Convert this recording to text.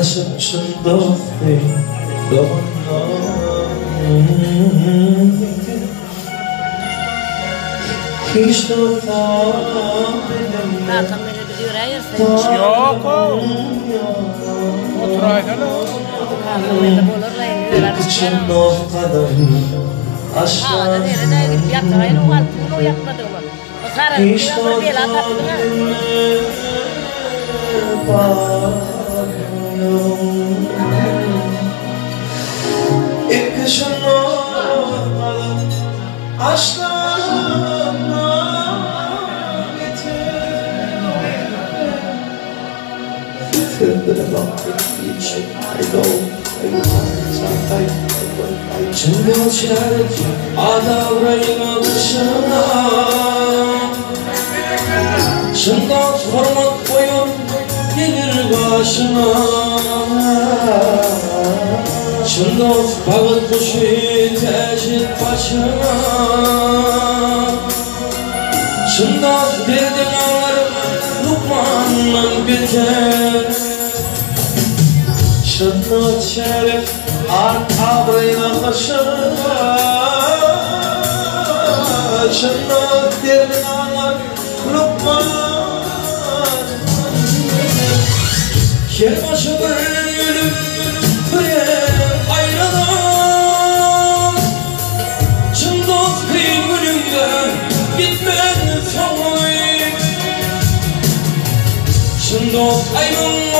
Adaşıp çın dost değil hiç dosta Hakan beni biliyor hayır sen. Yok o. Oturaydı lan. Hakan beni bulur lan. Kıçın dost kadar Ha da nerede gidip yattırayın o var. Bunu yapmadım mı? O sarı bir yazı bir lan taptın ha. Kışın aşkına Çıngal şerik adavrayın dışına Çıngal hormat koyun gelir başına Çıngal bağıt kuşu teşit başına Çıngal derdin ağır Lukman'ın biter Çıngal şerif adavrayın dışına Çıngal derdin ağır Lukman Yer başı ölüm Dost ayrılma